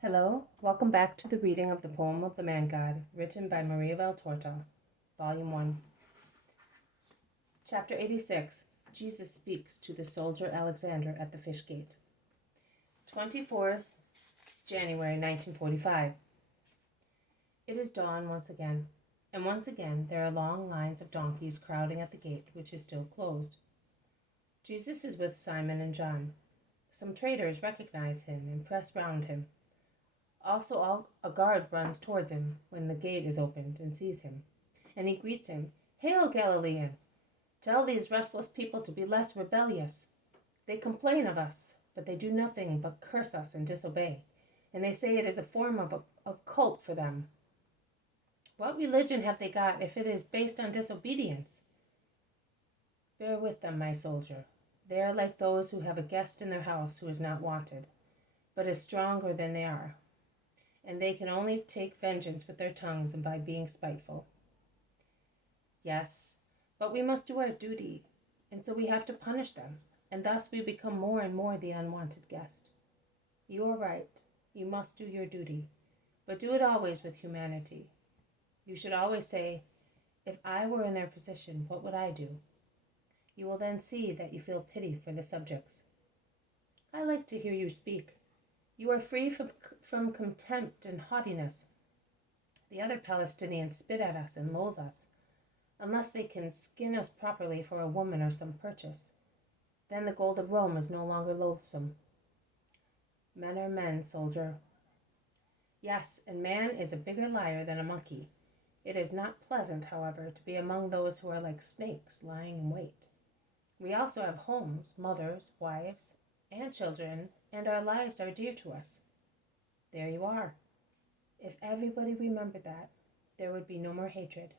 Hello, welcome back to the reading of the poem of the Man God, written by Maria Valtorta, Volume 1. Chapter 86. Jesus speaks to the soldier Alexander at the fish gate. 24th January 1945. It is dawn once again, and once again there are long lines of donkeys crowding at the gate, which is still closed. Jesus is with Simon and John. Some traders recognize him and press round him. Also, a guard runs towards him when the gate is opened and sees him, and he greets him. "Hail, Galilean! Tell these restless people to be less rebellious. They complain of us, but they do nothing but curse us and disobey, and they say it is a form of cult for them. What religion have they got if it is based on disobedience? Bear with them, my soldier. They are like those who have a guest in their house who is not wanted, but is stronger than they are. And they can only take vengeance with their tongues and by being spiteful. Yes, but we must do our duty, and so we have to punish them, and thus we become more and more the unwanted guest. You are right, you must do your duty, but do it always with humanity. You should always say, 'If I were in their position, what would I do?' You will then see that you feel pity for the subjects. I like to hear you speak. You are free from contempt and haughtiness. The other Palestinians spit at us and loathe us, unless they can skin us properly for a woman or some purchase. Then the gold of Rome is no longer loathsome. Men are men, soldier. Yes, and man is a bigger liar than a monkey. It is not pleasant, however, to be among those who are like snakes lying in wait. We also have homes, mothers, wives, and children, and our lives are dear to us. There you are. If everybody remembered that, there would be no more hatred.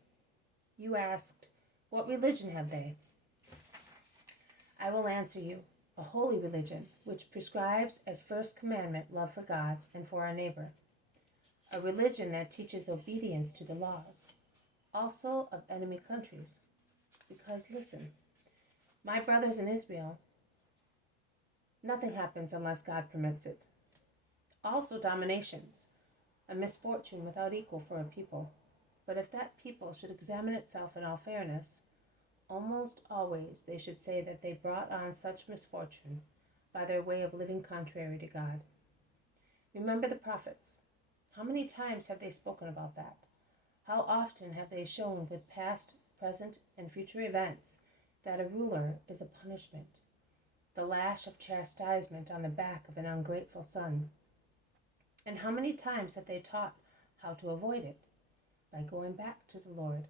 You asked, what religion have they? I will answer you, a holy religion, which prescribes as first commandment love for God and for our neighbor. A religion that teaches obedience to the laws, also of enemy countries. Because listen, my brothers in Israel, nothing happens unless God permits it. Also dominations, a misfortune without equal for a people. But if that people should examine itself in all fairness, almost always they should say that they brought on such misfortune by their way of living contrary to God. Remember the prophets. How many times have they spoken about that? How often have they shown with past, present, and future events that a ruler is a punishment, the lash of chastisement on the back of an ungrateful son? And how many times have they taught how to avoid it? By going back to the Lord.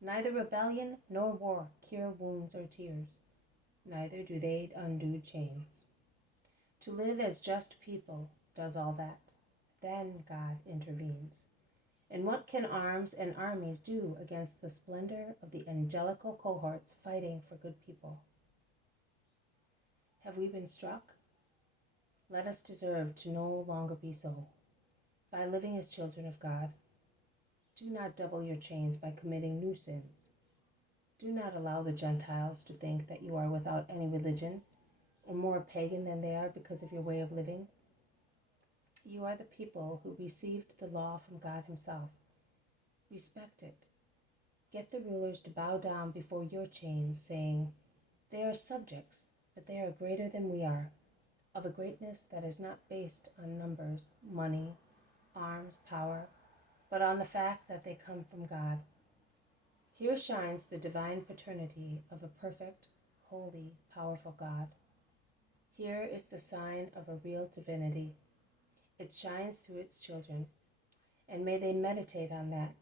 Neither rebellion nor war cure wounds or tears. Neither do they undo chains. To live as just people does all that. Then God intervenes. And what can arms and armies do against the splendor of the angelical cohorts fighting for good people? Have we been struck? Let us deserve to no longer be so. By living as children of God, do not double your chains by committing new sins. Do not allow the Gentiles to think that you are without any religion or more pagan than they are because of your way of living. You are the people who received the law from God Himself. Respect it. Get the rulers to bow down before your chains, saying, "They are subjects, but they are greater than we are, of a greatness that is not based on numbers, money, arms, power, but on the fact that they come from God." Here shines the divine paternity of a perfect, holy, powerful God. Here is the sign of a real divinity. It shines through its children, and may they meditate on that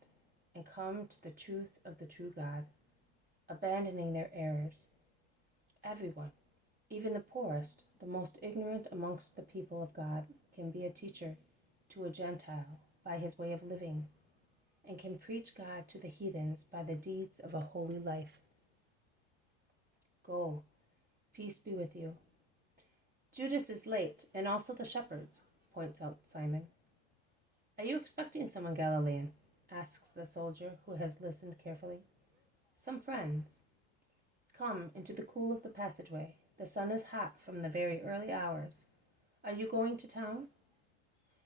and come to the truth of the true God, abandoning their errors. Everyone, even the poorest, the most ignorant amongst the people of God, can be a teacher to a Gentile by his way of living, and can preach God to the heathens by the deeds of a holy life. Go, peace be with you. Judas is late, and also the shepherds, points out Simon. Are you expecting someone, Galilean? Asks the soldier, who has listened carefully. Some friends. Come into the cool of the passageway. The sun is hot from the very early hours. Are you going to town?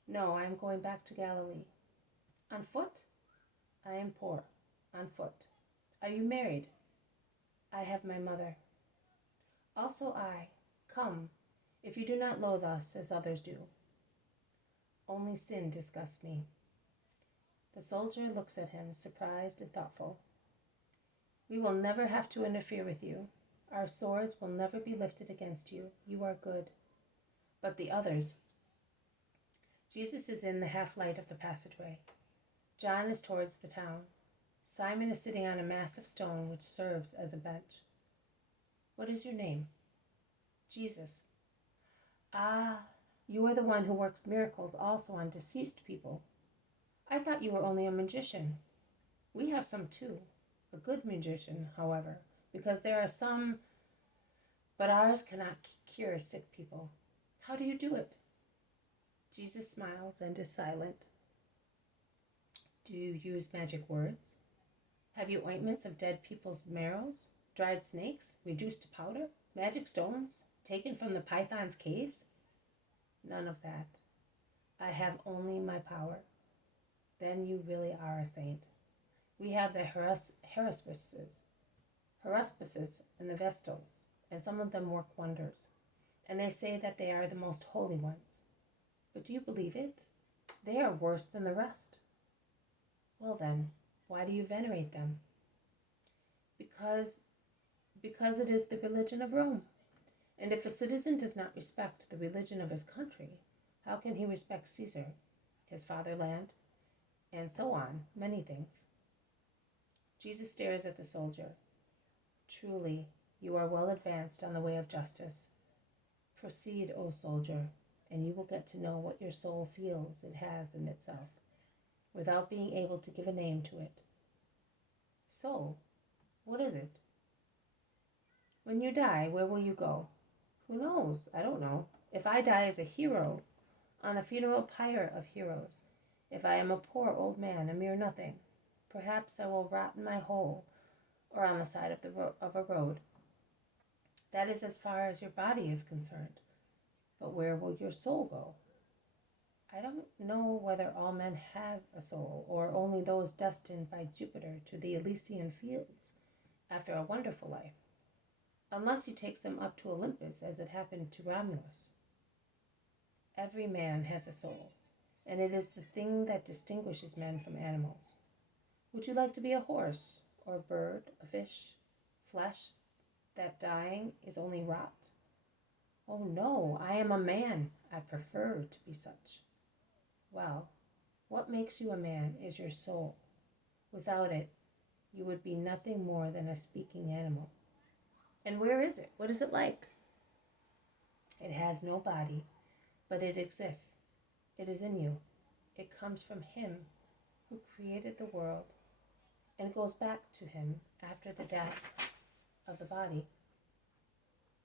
No, I am going back to Galilee. On foot? I am poor. On foot. Are you married? I have my mother. Also I. Come, if you do not loathe us as others do. Only sin disgusts me. The soldier looks at him, surprised and thoughtful. We will never have to interfere with you. Our swords will never be lifted against you. You are good. But the others. Jesus is in the half-light of the passageway. John is towards the town. Simon is sitting on a massive stone which serves as a bench. What is your name? Jesus. Ah, you are the one who works miracles also on deceased people. I thought you were only a magician. We have some too. A good magician, however, because there are some, but ours cannot cure sick people. How do you do it? Jesus smiles and is silent. Do you use magic words? Have you ointments of dead people's marrows, dried snakes, reduced to powder, magic stones, taken from the python's caves? None of that. I have only my power. Then you really are a saint. We have the haruspices and the vestals, and some of them work wonders, and they say that they are the most holy ones. But do you believe it? They are worse than the rest. Well then, why do you venerate them? Because it is the religion of Rome. And if a citizen does not respect the religion of his country, how can he respect Caesar, his fatherland, and so on, many things? Jesus stares at the soldier. Truly, you are well advanced on the way of justice. Proceed, O soldier, and you will get to know what your soul feels it has in itself, without being able to give a name to it. Soul, what is it? When you die, where will you go? Who knows? I don't know. If I die as a hero, on the funeral pyre of heroes, if I am a poor old man, a mere nothing, perhaps I will rot in my hole or on the side of a road. That is as far as your body is concerned. But where will your soul go? I don't know whether all men have a soul, or only those destined by Jupiter to the Elysian fields after a wonderful life, unless he takes them up to Olympus, as it happened to Romulus. Every man has a soul, and it is the thing that distinguishes men from animals. Would you like to be a horse, or a bird, a fish, flesh that dying is only rot? Oh no, I am a man. I prefer to be such. Well, what makes you a man is your soul. Without it, you would be nothing more than a speaking animal. And where is it? What is it like? It has no body, but it exists. It is in you. It comes from Him who created the world and goes back to Him after the death of the body.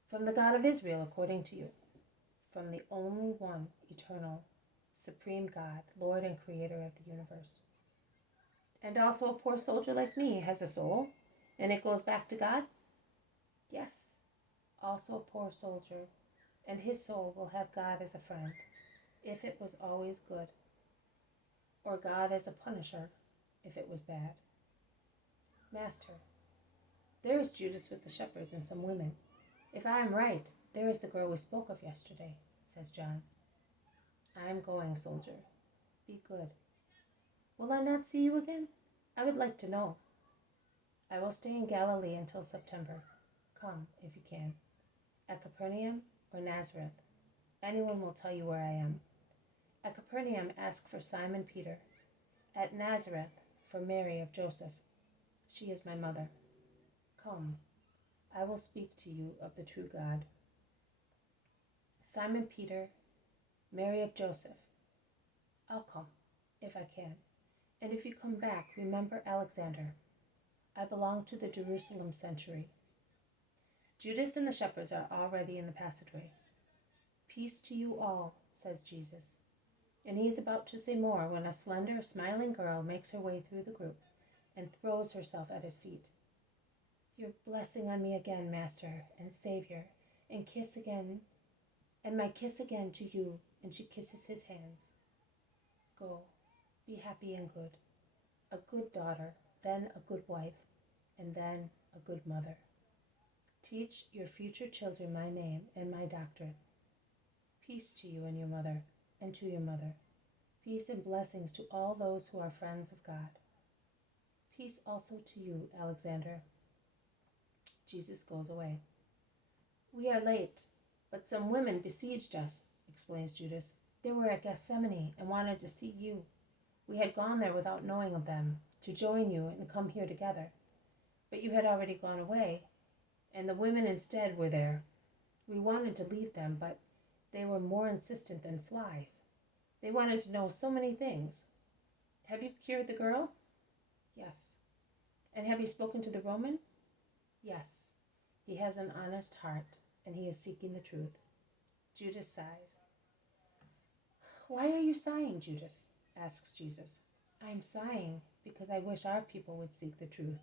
From the God of Israel, according to you, from the only one, eternal, supreme God, Lord and Creator of the universe. And also a poor soldier like me has a soul, and it goes back to God? Yes, also a poor soldier, and his soul will have God as a friend, if it was always good, or God as a punisher, if it was bad. Master, there is Judas with the shepherds and some women. If I am right, there is the girl we spoke of yesterday, says John. I am going, soldier. Be good. Will I not see you again? I would like to know. I will stay in Galilee until September. Come, if you can. At Capernaum or Nazareth. Anyone will tell you where I am. At Capernaum, ask for Simon Peter. At Nazareth, for Mary of Joseph. She is my mother. Come, I will speak to you of the true God. Simon Peter, Mary of Joseph. I'll come, if I can. And if you come back, remember Alexander. I belong to the Jerusalem century. Judas and the shepherds are already in the passageway. Peace to you all, says Jesus. And he is about to say more when a slender, smiling girl makes her way through the group and throws herself at his feet. Your blessing on me again, Master and Savior, and kiss again, and my kiss again to you, and she kisses his hands. go. Be happy and good. A good daughter, then a good wife, and then a good mother. Teach your future children my name and my doctrine. Peace to you and your mother, and to your mother. Peace and blessings to all those who are friends of God. Peace also to you, Alexander. Jesus goes away. We are late, but some women besieged us, explains Judas. They were at Gethsemane and wanted to see you. We had gone there without knowing of them, to join you and come here together. But you had already gone away, and the women instead were there. We wanted to leave them, but they were more insistent than flies. They wanted to know so many things. Have you cured the girl? Yes. And have you spoken to the Roman? Yes. He has an honest heart, and he is seeking the truth. Judas sighs. Why are you sighing, Judas? Asks Jesus. I am sighing because I wish our people would seek the truth.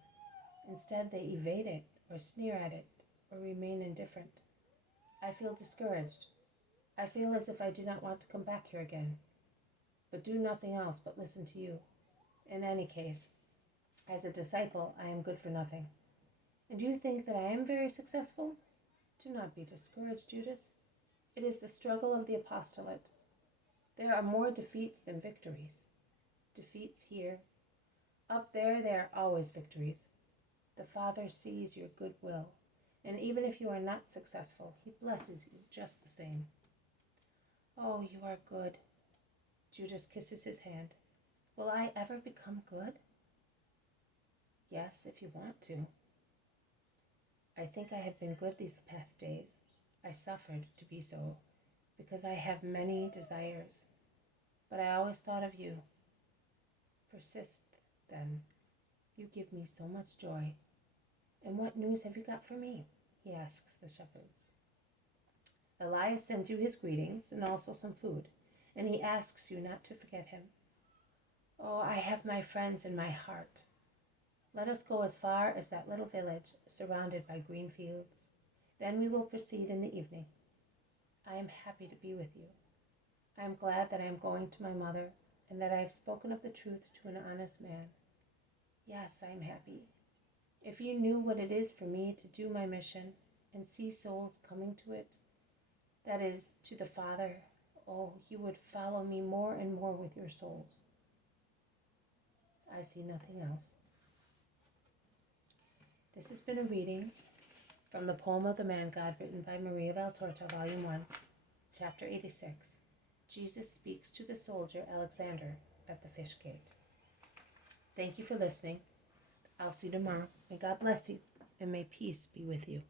Instead, they evade it, or sneer at it, or remain indifferent. I feel discouraged. I feel as if I do not want to come back here again, but do nothing else but listen to you. In any case, as a disciple, I am good for nothing. And do you think that I am very successful? Do not be discouraged, Judas. It is the struggle of the apostolate. There are more defeats than victories. Defeats here. Up there, there are always victories. The Father sees your good will, and even if you are not successful, he blesses you just the same. Oh, you are good. Judas kisses his hand. Will I ever become good? Yes, if you want to. I think I have been good these past days. I suffered to be so, because I have many desires. But I always thought of you. Persist, then. You give me so much joy. And what news have you got for me? He asks the shepherds. Elias sends you his greetings and also some food, and he asks you not to forget him. Oh, I have my friends in my heart. Let us go as far as that little village surrounded by green fields. Then we will proceed in the evening. I am happy to be with you. I am glad that I am going to my mother and that I have spoken of the truth to an honest man. Yes, I am happy. If you knew what it is for me to do my mission and see souls coming to it, that is, to the Father, oh, you would follow me more and more with your souls. I see nothing else. This has been a reading from the poem of the Man God written by Maria Valtorta, Volume 1, Chapter 86. Jesus speaks to the soldier Alexander at the fish gate. Thank you for listening. I'll see you tomorrow. May God bless you, and may peace be with you.